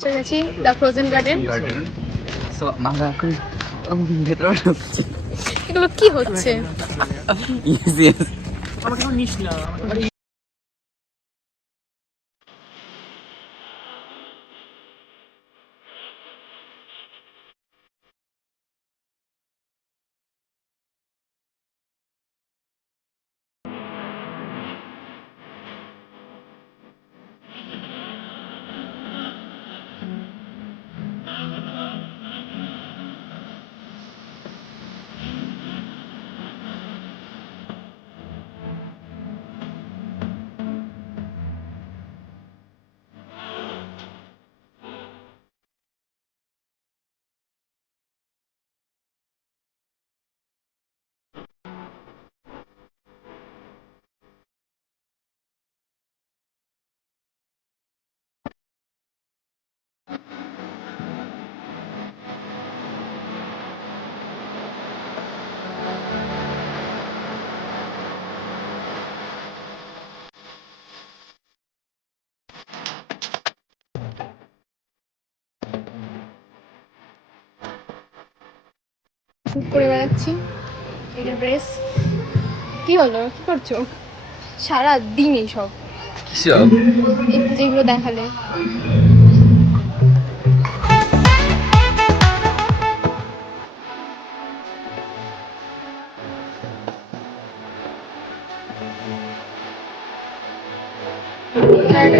চলে গেছি the frozen garden. So আমরা এখন ভেতরে ঢুকছি। এগুলো কি হচ্ছে? Yes yes. আমাকে তো নিস না। শুট করে বেড়াচ্ছি। এটা ড্রেস। কি হলো, কি করছো? সারা দিন এইসব যেগুলো দেখালে।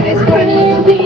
ড্রেস করে নিয়েছি।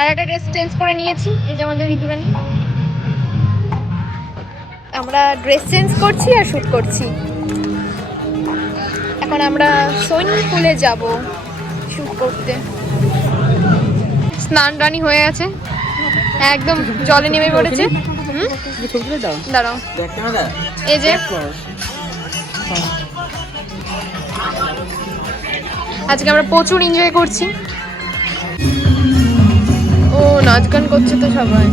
আর একটা ড্রেস চেঞ্জ করে নিয়েছি। এই যে আমাদের ঋতুরানী। আমরা ড্রেস চেঞ্জ করছি আর শুট করছি। এখন আমরা সুইমিং পুলে যাব শুট করতে। স্নান রানি হয়ে গেছে, একদম জলে নেমে পড়েছে। দাঁড়াও, এই যে আজকে আমরা প্রচুর এনজয় করছি। ও নাচ গান করছে তো সবাই।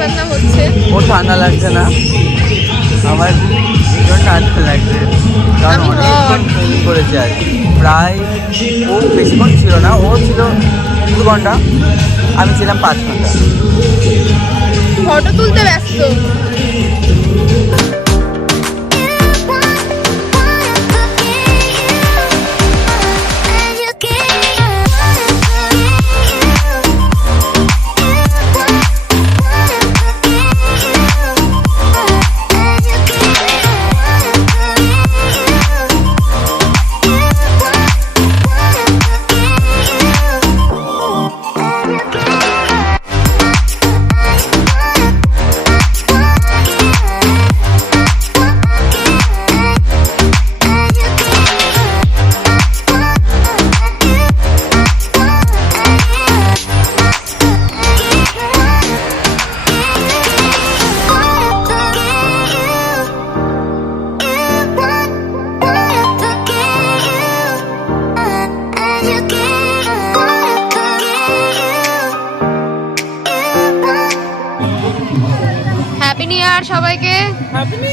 বাজনা হচ্ছে। ওর ঠান্ডা লাগছে না, আমার ভীষণ ঠান্ডা লাগছে, কারণ আমি অনেকক্ষণ ফোন করেছে আর কি। প্রায় ও বেশিক্ষণ ছিল না, ও ছিল 2 ঘন্টা, আমি ছিলাম 5 ঘন্টা। ফটো তুলতে ব্যস্ত। হ্যাপি নিউ ইয়ার সবাইকে।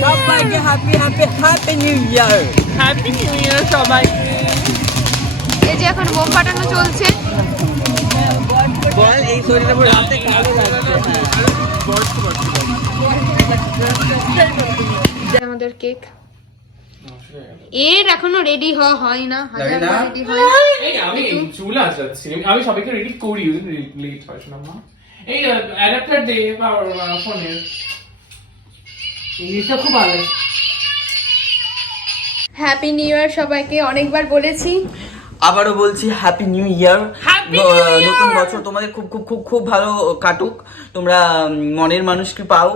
সবাইকে happy happy happy new year. Happy new year সবাইকে। এই যে এখন বোম ফাটানো চলছে। বল এই শরীরে পুরো রাতে কালো লাগছে। আমাদের কেক এর এখনো রেডি হয় না, হাজার রেডি হয়। এই আমি চুল আঁচড়াচ্ছি, আমি সবাইকে রেডি করি, লেট হয় শোনা মা। এই অ্যাডাপ্টার দে ফোনের, ইংলিশটা খুব ভালো। হ্যাপি নিউ ইয়ার সবাইকে, অনেকবার বলেছি, আবারও বলছি happy new year. Happy New Year! নতুন বছর তোমাদের খুব খুব খুব খুব ভালো কাটুক, তোমরা মনের মানুষকে পাও,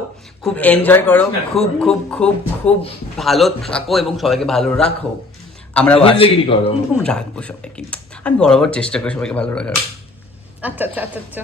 খুব এনজয় করো, খুব খুব খুব খুব ভালো থাকো এবং সবাইকে ভালো রাখো। আমরা জিন্দগি করো। রাখবো সবাইকে, আমি বরাবর চেষ্টা করি সবাইকে ভালো রাখার। আচ্ছা আচ্ছা আচ্ছা আচ্ছা